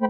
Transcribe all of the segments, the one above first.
Oke,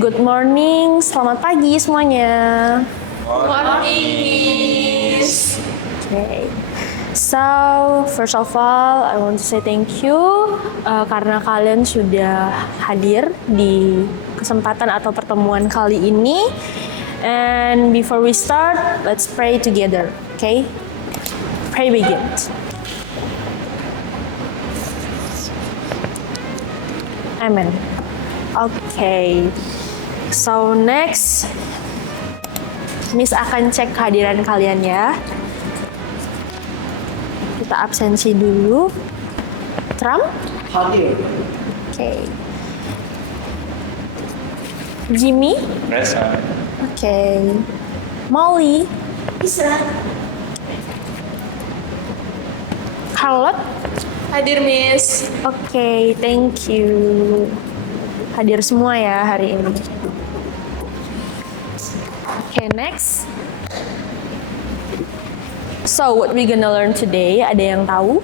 good morning. Selamat pagi semuanya. Morning, Miss. Okay. So, first of all, I want to say thank you karena kalian sudah hadir di kesempatan atau pertemuan kali ini. And before we start, let's pray together. Okay? Pray begins. Amen. Okay. So next, Miss akan cek kehadiran kalian ya. Kita absensi dulu. Trump? Hadir. Okay. Jimmy? Present. Okay. Molly? Bisa. Charlotte? Hadir, Miss. Okay, thank you. Hadir semua ya hari ini. Okay, next. So, what we gonna learn today? Ada yang tahu?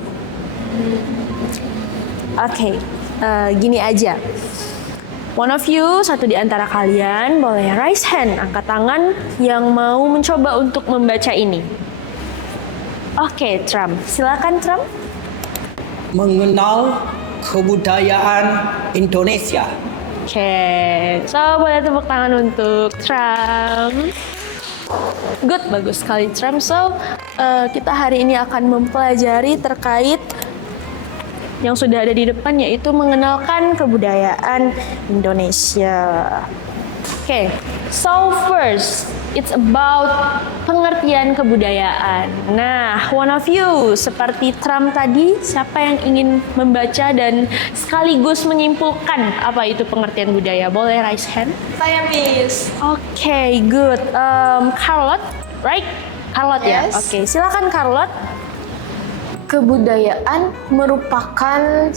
Okay, gini aja. One of you, satu di antara kalian, boleh raise hand, angkat tangan yang mau mencoba untuk membaca ini. Oke, Trump. Silakan, Trump. Mengenal kebudayaan Indonesia. Oke, so boleh tepuk tangan untuk Trump. Good, bagus sekali Trump. So, kita hari ini akan mempelajari terkait yang sudah ada di depan, yaitu mengenalkan kebudayaan Indonesia. Oke, so first, it's about pengertian kebudayaan. Nah, one of you, seperti Trump tadi, siapa yang ingin membaca dan sekaligus menyimpulkan apa itu pengertian budaya? Boleh raise hand? Saya, Miss. Oke, good. Charlotte, right? Charlotte ya? Yes. Oke, silakan Charlotte. Kebudayaan merupakan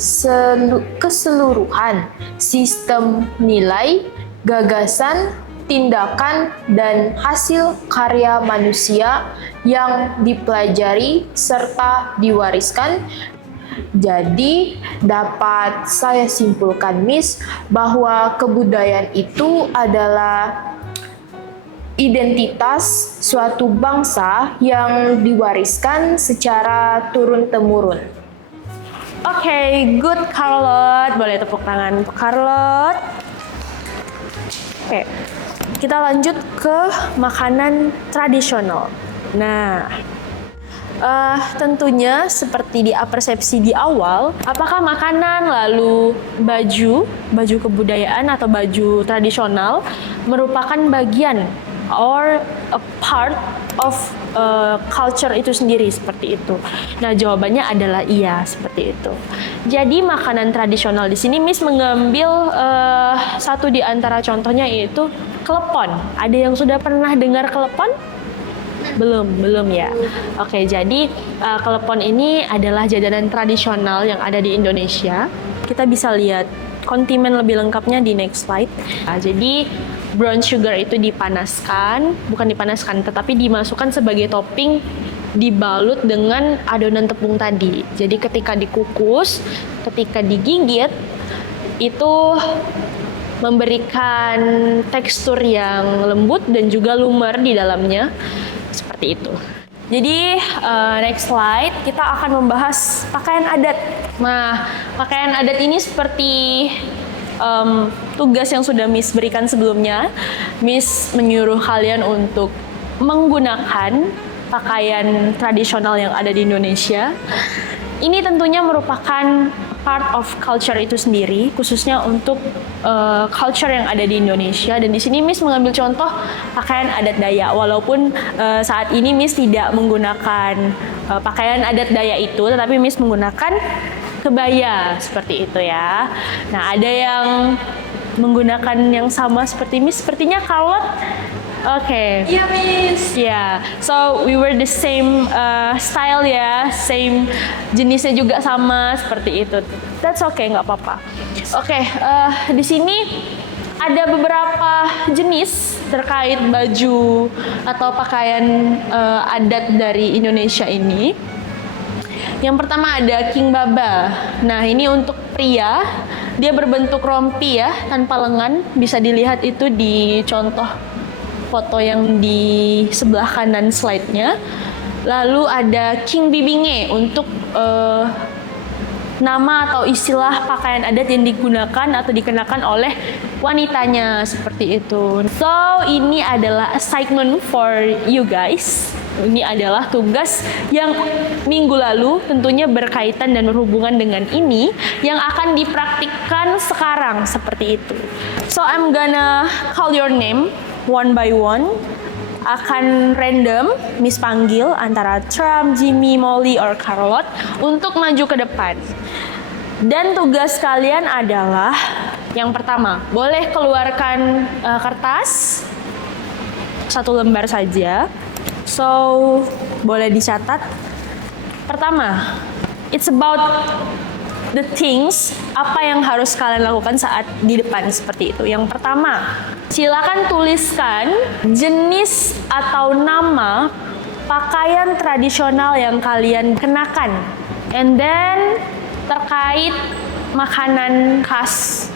keseluruhan sistem nilai, gagasan, tindakan, dan hasil karya manusia yang dipelajari serta diwariskan. Jadi, dapat saya simpulkan, Miss, bahwa kebudayaan itu adalah identitas suatu bangsa yang diwariskan secara turun-temurun. Oke, good Charlotte. Boleh tepuk tangan untuk Charlotte. Oke, kita lanjut ke makanan tradisional. Nah, tentunya seperti persepsi di awal, apakah makanan lalu baju kebudayaan atau baju tradisional merupakan bagian or a part of culture itu sendiri, seperti itu. Nah, jawabannya adalah iya, seperti itu. Jadi makanan tradisional di sini Miss mengambil satu di antara contohnya, yaitu klepon. Ada yang sudah pernah dengar klepon? Belum ya. Oke, jadi klepon ini adalah jajanan tradisional yang ada di Indonesia. Kita bisa lihat kondimen lebih lengkapnya di next slide. Nah, jadi brown sugar itu bukan dipanaskan, tetapi dimasukkan sebagai topping, dibalut dengan adonan tepung tadi. Jadi ketika dikukus, ketika digigit, itu memberikan tekstur yang lembut dan juga lumer di dalamnya, seperti itu. Jadi next slide, kita akan membahas pakaian adat. Nah, pakaian adat ini seperti tugas yang sudah Miss berikan sebelumnya. Miss menyuruh kalian untuk menggunakan pakaian tradisional yang ada di Indonesia. Ini tentunya merupakan part of culture itu sendiri, khususnya untuk culture yang ada di Indonesia. Dan di sini Miss mengambil contoh pakaian adat Dayak, walaupun saat ini Miss tidak menggunakan pakaian adat Dayak itu, tetapi Miss menggunakan kebaya, seperti itu ya. Nah, ada yang menggunakan yang sama seperti Miss? Sepertinya Carlot. Oke. Iya, Miss. Yeah, so we were the same style ya, same jenisnya juga sama seperti itu. That's okay, nggak apa-apa. Oke, di sini ada beberapa jenis terkait baju atau pakaian adat dari Indonesia ini. Yang pertama ada King Baba. Nah, ini untuk pria, dia berbentuk rompi ya, tanpa lengan. Bisa dilihat itu di contoh foto yang di sebelah kanan slide-nya. Lalu ada King Bibinge untuk nama atau istilah pakaian adat yang digunakan atau dikenakan oleh wanitanya seperti itu. So, ini adalah assignment for you guys. Ini adalah tugas yang minggu lalu tentunya berkaitan dan berhubungan dengan ini yang akan dipraktikkan sekarang seperti itu. So, I'm gonna call your name one by one. Akan random, Miss panggil antara Trump, Jimmy, Molly, or Carlot untuk maju ke depan. Dan tugas kalian adalah yang pertama, boleh keluarkan kertas satu lembar saja. So, boleh dicatat. Pertama, it's about the things, apa yang harus kalian lakukan saat di depan seperti itu. Yang pertama, silakan tuliskan jenis atau nama pakaian tradisional yang kalian kenakan. And then terkait makanan khas,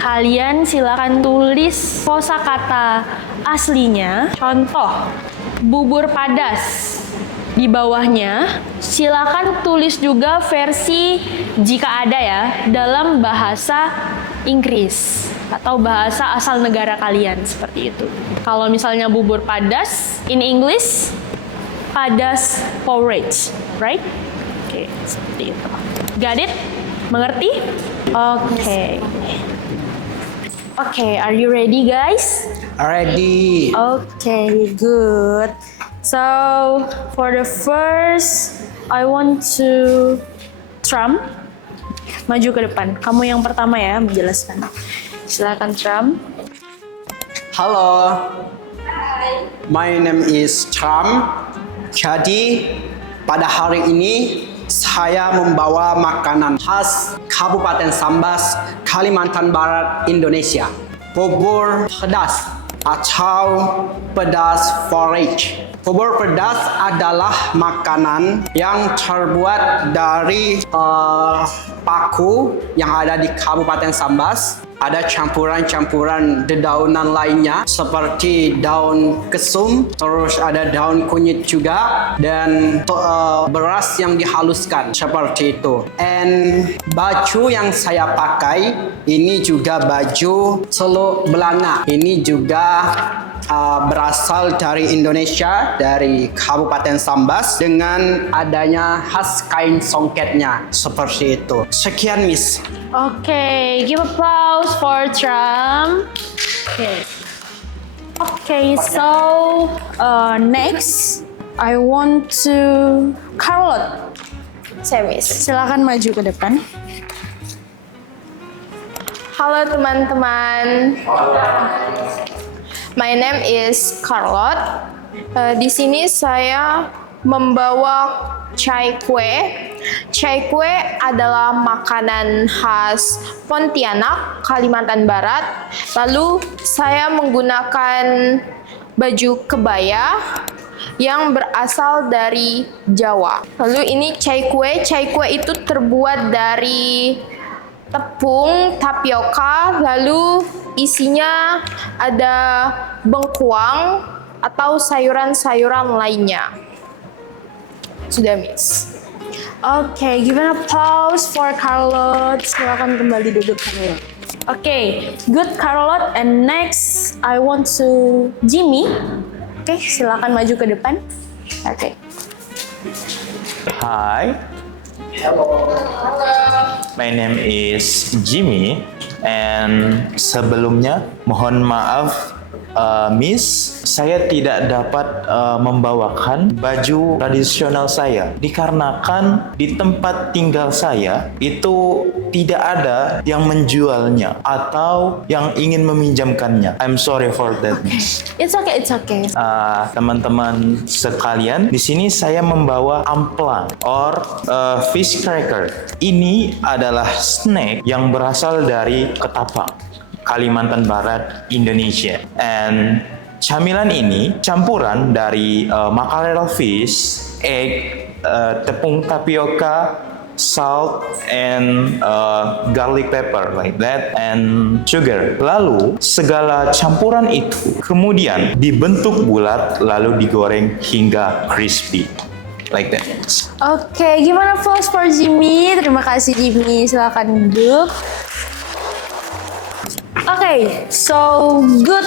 kalian silakan tulis kosakata aslinya. Contoh, bubur padas. Di bawahnya, silakan tulis juga versi jika ada ya, dalam bahasa Inggris atau bahasa asal negara kalian seperti itu. Kalau misalnya bubur padas, in English, padas porridge, right? Oke, seperti itu. Got it? Mengerti? Oke. Oke, are you ready guys? Ready. Okay, good. So, for the first, I want to Trump maju ke depan. Kamu yang pertama ya menjelaskan. Silakan Trump. Halo. My name is Trump. Jadi, pada hari ini saya membawa makanan khas Kabupaten Sambas, Kalimantan Barat, Indonesia. Bubur pedas atau pedas porridge. Bubur pedas adalah makanan yang terbuat dari paku yang ada di Kabupaten Sambas. Ada campuran-campuran dedaunan lainnya seperti daun kesum, terus ada daun kunyit juga, dan beras yang dihaluskan seperti itu. And baju yang saya pakai ini juga baju Teluk Belanga. Ini juga berasal dari Indonesia, dari Kabupaten Sambas, dengan adanya khas kain songketnya seperti itu. Sekian, Miss. Okay, give applause for Trump. Okay, so next I want to Carlot. Saya Miss. Silakan maju ke depan. Halo teman-teman. My name is Carlot. Di sini saya membawa chai kue. Chai kue adalah makanan khas Pontianak, Kalimantan Barat. Lalu saya menggunakan baju kebaya yang berasal dari Jawa. Lalu ini chai kue. Chai kue itu terbuat dari tepung tapioka, lalu isinya ada bengkuang atau sayuran-sayuran lainnya. Sudah, Miss. Okay, give an applause for Carlot. Silakan kembali duduk Carlot. Okay, good Carlot. And next I want to Jimmy. Okay, silakan maju ke depan. Okay. Hi. My name is Jimmy, and sebelumnya mohon maaf Miss, saya tidak dapat membawakan baju tradisional saya dikarenakan di tempat tinggal saya itu tidak ada yang menjualnya atau yang ingin meminjamkannya. I'm sorry for that, Miss. It's okay, it's okay. Teman-teman sekalian, di sini saya membawa amplang or fish cracker. Ini adalah snack yang berasal dari Ketapang, Kalimantan Barat, Indonesia. And camilan ini campuran dari mackerel fish, egg, tepung tapioka, salt, and garlic pepper like that, and sugar. Lalu segala campuran itu kemudian dibentuk bulat lalu digoreng hingga crispy. Like that. Oke, gimana applause for Jimmy? Terima kasih Jimmy, silakan duduk. Okay, so good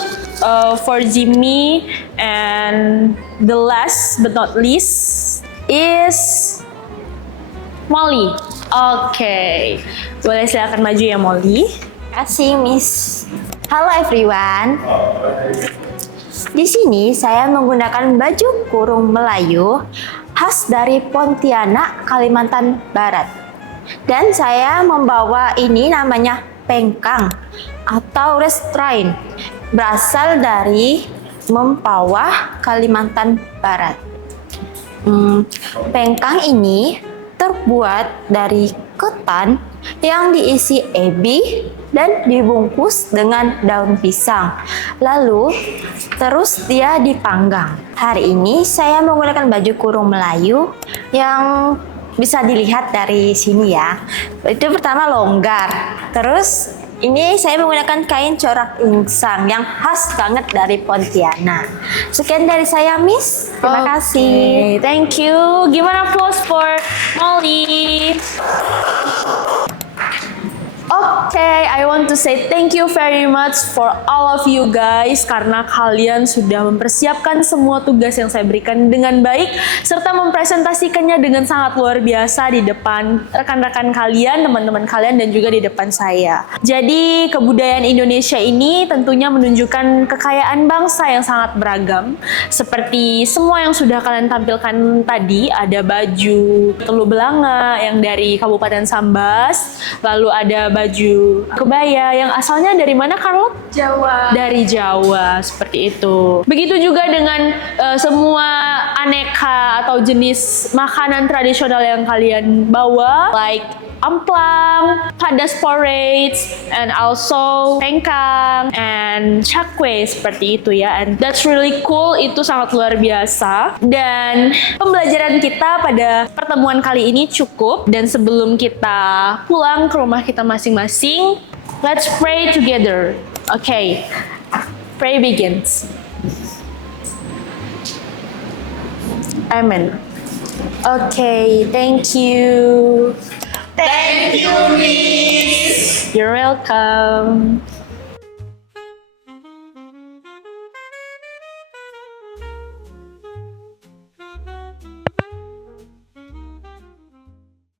for Jimmy, and the last but not least is Molly. Oke, boleh silakan maju ya Molly. Kasih Miss. Halo everyone. Di sini saya menggunakan baju kurung Melayu khas dari Pontianak, Kalimantan Barat. Dan saya membawa ini namanya pengkang atau restrain, berasal dari Mempawah, Kalimantan Barat. Pengkang ini terbuat dari ketan yang diisi ebi dan dibungkus dengan daun pisang. Lalu terus dia dipanggang. Hari ini saya menggunakan baju kurung Melayu yang bisa dilihat dari sini ya. Itu pertama longgar. Terus ini saya menggunakan kain corak insang yang khas banget dari Pontianak. Sekian dari saya, Miss. Terima kasih. Thank you. Gimana applause for Molly? Okay, I want to say thank you very much for all of you guys karena kalian sudah mempersiapkan semua tugas yang saya berikan dengan baik serta mempresentasikannya dengan sangat luar biasa di depan rekan-rekan kalian, teman-teman kalian dan juga di depan saya. Jadi kebudayaan Indonesia ini tentunya menunjukkan kekayaan bangsa yang sangat beragam. Seperti semua yang sudah kalian tampilkan tadi, ada baju Telu Belanga yang dari Kabupaten Sambas, lalu ada baju kebaya yang asalnya dari mana, Carlot? Jawa. Dari Jawa, seperti itu. Begitu juga dengan semua aneka atau jenis makanan tradisional yang kalian bawa, like amplang, hadas porridge, and also pengkang, and cakwe, seperti itu ya. And that's really cool, itu sangat luar biasa. Dan pembelajaran kita pada pertemuan kali ini cukup. Dan sebelum kita pulang ke rumah kita masing-masing, let's pray together. Okay, pray begins. Amen. Okay, thank you. Thank you, Miss. You're welcome.